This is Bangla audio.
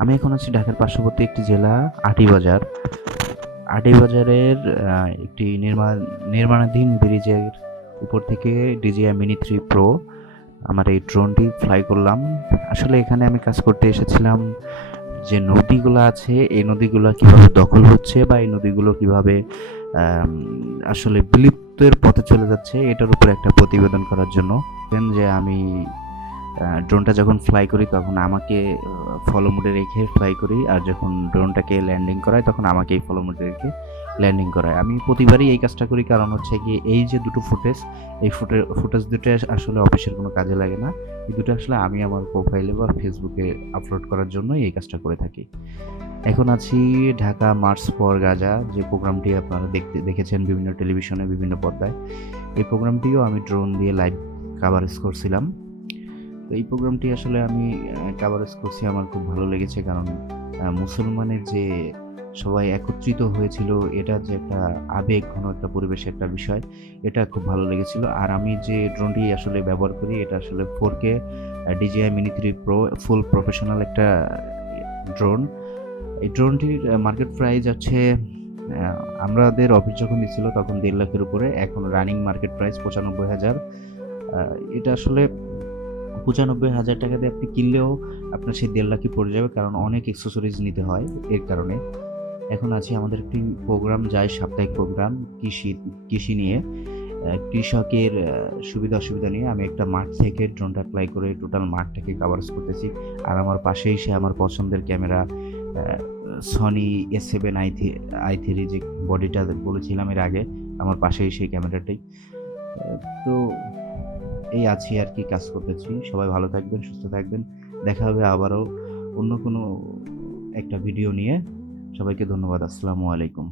আমি এখন আছি ঢাকার পার্শ্ববর্তী একটি জেলা আটিবাজার। আটিবাজারের একটি নির্মাণাধীন ব্রিজের উপর থেকে DJI Mini 3 Pro আমার এই ড্রোনটি ফ্লাই করলাম। আসলে এখানে আমি কাজ করতে এসেছিলাম যে নদীগুলো আছে, এই নদীগুলো কিভাবে দখল হচ্ছে বা এই নদীগুলো কিভাবে আম আসলে বিলুপ্তের পথে চলে যাচ্ছে এটার উপর একটা প্রতিবেদন করার জন্য। যে আমি ড্রোনটা যখন ফ্লাই করি তখন আমাকে ফলো মোডে রেখে ফ্লাই করি, আর যখন ড্রোনটাকে ল্যান্ডিং করায় তখন আমাকেই ফলো মোডে রেখে ল্যান্ডিং করায়। আমি প্রতিবারই এই কাজটা করি, কারণ হচ্ছে গিয়ে এই যে দুটো ফুটেজ, এই ফুটেজ দুটো আসলে অফিসের কোনো কাজে লাগে না। এই দুটো আসলে আমি আমার প্রোফাইলে বা ফেসবুকে আপলোড করার জন্যই এই কাজটা করে থাকি। এখন আছি ঢাকা মার্চ ফর গাজা, যে প্রোগ্রামটি আপনারা দেখেছেন বিভিন্ন টেলিভিশনে, বিভিন্ন পর্দায়। এই প্রোগ্রামটিও আমি ড্রোন দিয়ে লাইভ কাভারেজ করছিলাম। তো এই প্রোগ্রামটি আসলে আমি কাভারেজ করছি, আমার খুব ভালো লেগেছে, কারণ মুসলমানের যে সবাই একত্রিত হয়েছিল, এটা যে একটা আবেগ ঘন একটা পরিবেশের একটা বিষয়, এটা খুব ভালো লেগেছিল। আর আমি যে ড্রোনটি আসলে ব্যবহার করি, এটা আসলে 4K DJI Mini 3 Pro ফুল প্রফেশনাল একটা ড্রোন। এই ড্রোনটির মার্কেট প্রাইস আছে, আমাদের অফিস যখন দিচ্ছিল তখন 1.5 লাখের উপরে, এখন রানিং মার্কেট প্রাইস 95,000। এটা আসলে 95,000 টাকা দিয়ে আপনি কিনলেও আপনার সেই 1.5 লাখই পড়ে যাবে, কারণ অনেক অ্যাক্সেসরিজ নিতে হয় এর কারণে। এখন আছি, আমাদের একটি প্রোগ্রাম যায়, সাপ্তাহিক প্রোগ্রাম কৃষি নিয়ে। কৃষকের সুবিধা অসুবিধা নিয়ে আমি একটা মাঠ থেকে ড্রোনটা ফ্লাই করে টোটাল মাঠটাকে কাভারেজ করতেছি। আর আমার পাশেই সে আমার পছন্দের ক্যামেরা, সনি A7 i3 যে বডিটা বলেছিলাম এর আগে, আমার পাশেই সেই ক্যামেরাটাই। তো এই আছি আর কি, কাজ করতেছি। সবাই ভালো থাকবেন, সুস্থ থাকবেন। দেখা হবে আবারও অন্য কোনো একটা ভিডিও নিয়ে। সবাইকে ধন্যবাদ। আসসালামু আলাইকুম।